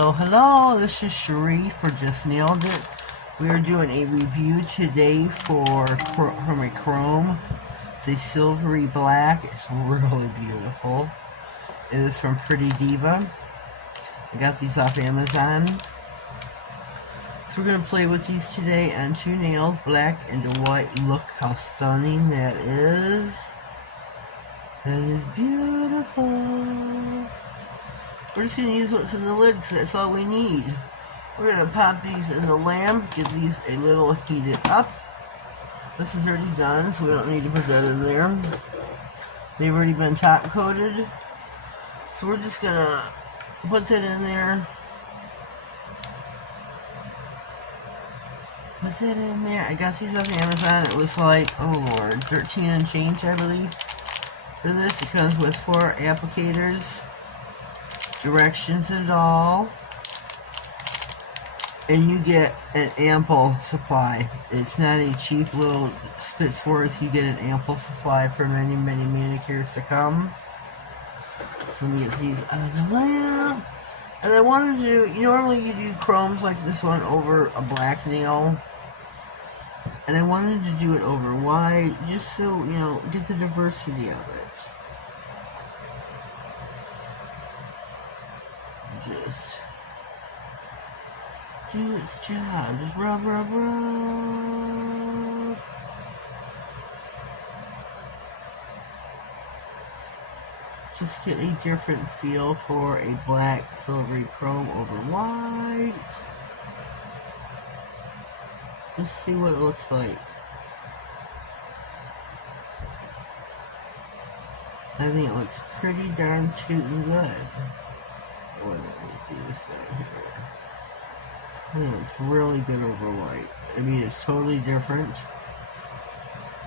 Hello, this is Cherie for Just Nailed It. We are doing a review today from a chrome. It's a silvery black. It's really beautiful. It is from Pretty Diva. I got these off Amazon. So we're going to play with these today on two nails, black and white. Look how stunning that is. That is beautiful. We're just going to use what's in the lid because that's all we need. We're going to pop these in the lamp, get these a little heated up. This is already done, so we don't need to put that in there. They've already been top coated. So we're just going to put that in there. Put that in there. I got these off Amazon. It was like, oh Lord, 13 and change, I believe. For this, it comes with 4 applicators. Directions and all, and you get an ample supply. It's not a cheap little Spitsworth. You get an ample supply for many manicures to come. So let me get these out of the lamp. And I wanted to do, normally you do chromes like this one over a black nail, and I wanted to do it over white, just so, you know, get the diversity of it. Just do its job. Just rub. Just get a different feel for a black silvery chrome over white. Just see what it looks like. I think it looks pretty darn tootin' good. What do this down here? I think it's really good over white. I mean, it's totally different.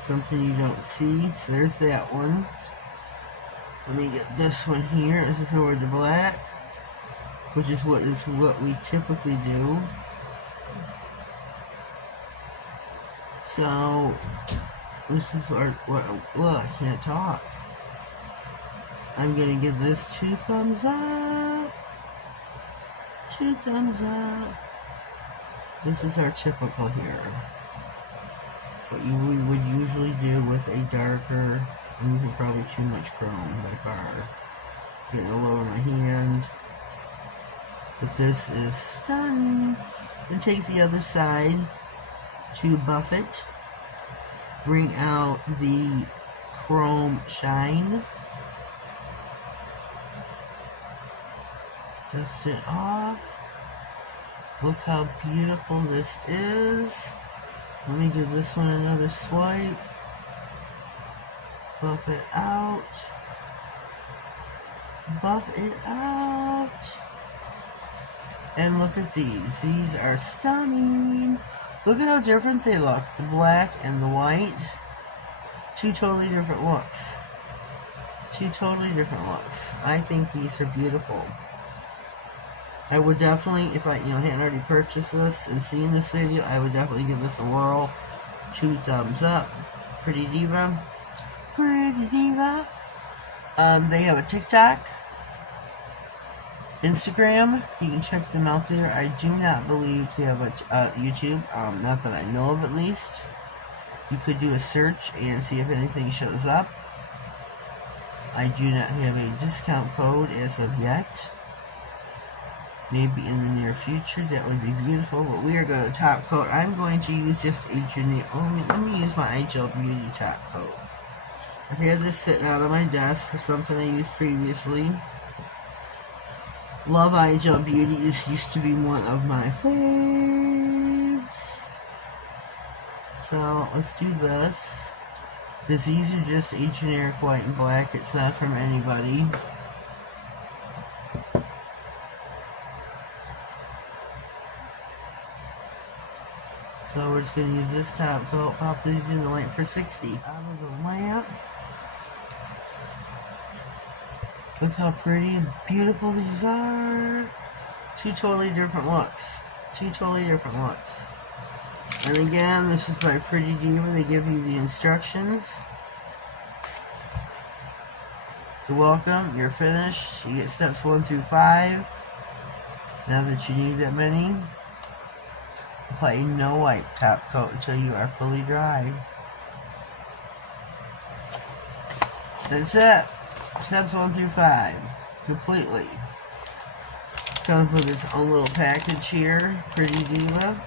Something you don't see. So there's that one. Let me get this one here. This is over the black, which is what we typically do. So this is what I can't talk. I'm gonna give this 2 thumbs up. 2 thumbs up. This is our typical here. What we would usually do with a darker, I'm using probably too much chrome by far. Getting a little in my hand. But this is stunning. Then take the other side to buff it. Bring out the chrome shine. Dust it off. Look how beautiful this is. Let me give this one another swipe. Buff it out. Buff it out. And look at these. These are stunning. Look at how different they look. The black and the white. 2 totally different looks. 2 totally different looks. I think these are beautiful. I would definitely, if I hadn't already purchased this and seen this video, I would definitely give this a whirl. 2 thumbs up. Pretty Diva. Pretty Diva. They have a TikTok, Instagram. You can check them out there. I do not believe they have a YouTube. Not that I know of, at least. You could do a search and see if anything shows up. I do not have a discount code as of yet. Maybe in the near future. That would be beautiful. But we are going to top coat. I'm going to use just a generic. Let me use my iGel Beauty top coat. I've had this sitting out on my desk for something I used previously. Love iGel Beauty. This used to be one of my faves. So let's do this. Because these are just a generic white and black. It's not from anybody. So we're just going to use this top coat, pop these in the lamp for 60. Out of the lamp. Look how pretty and beautiful these are. 2 totally different looks. 2 totally different looks. And again, this is by Pretty Diva. They give you the instructions. You're welcome. You're finished. You get steps 1 through 5. Now that you need that many, apply a no wipe top coat until you are fully dry. That's it. Steps 1 through 5. Completely. Comes with its own little package here. Pretty Diva.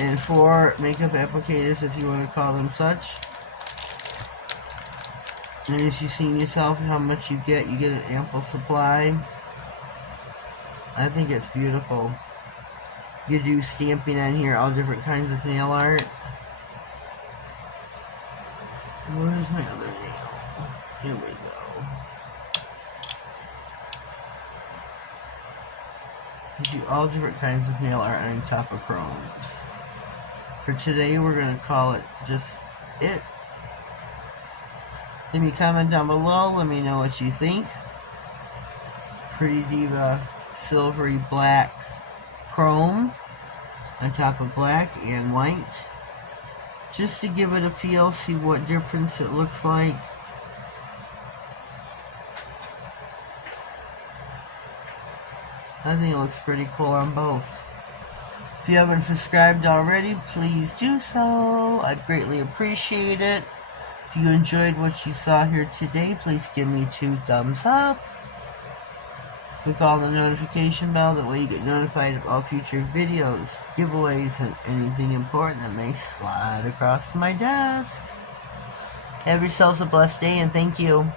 And 4 makeup applicators, if you want to call them such. And as you've seen yourself how much you get an ample supply. I think it's beautiful. You do stamping on here, all different kinds of nail art. Where's my other nail? Here we go. You do all different kinds of nail art on top of chromes. For today, we're going to call it Just It. Leave me a comment down below. Let me know what you think. Pretty Diva Silvery Black Chrome on top of black and white. Just to give it a feel, see what difference it looks like. I think it looks pretty cool on both. If you haven't subscribed already, please do so. I'd greatly appreciate it. If you enjoyed what you saw here today, please give me 2 thumbs up. Click on the notification bell, that way you get notified of all future videos, giveaways, and anything important that may slide across my desk. Have yourselves a blessed day, and thank you.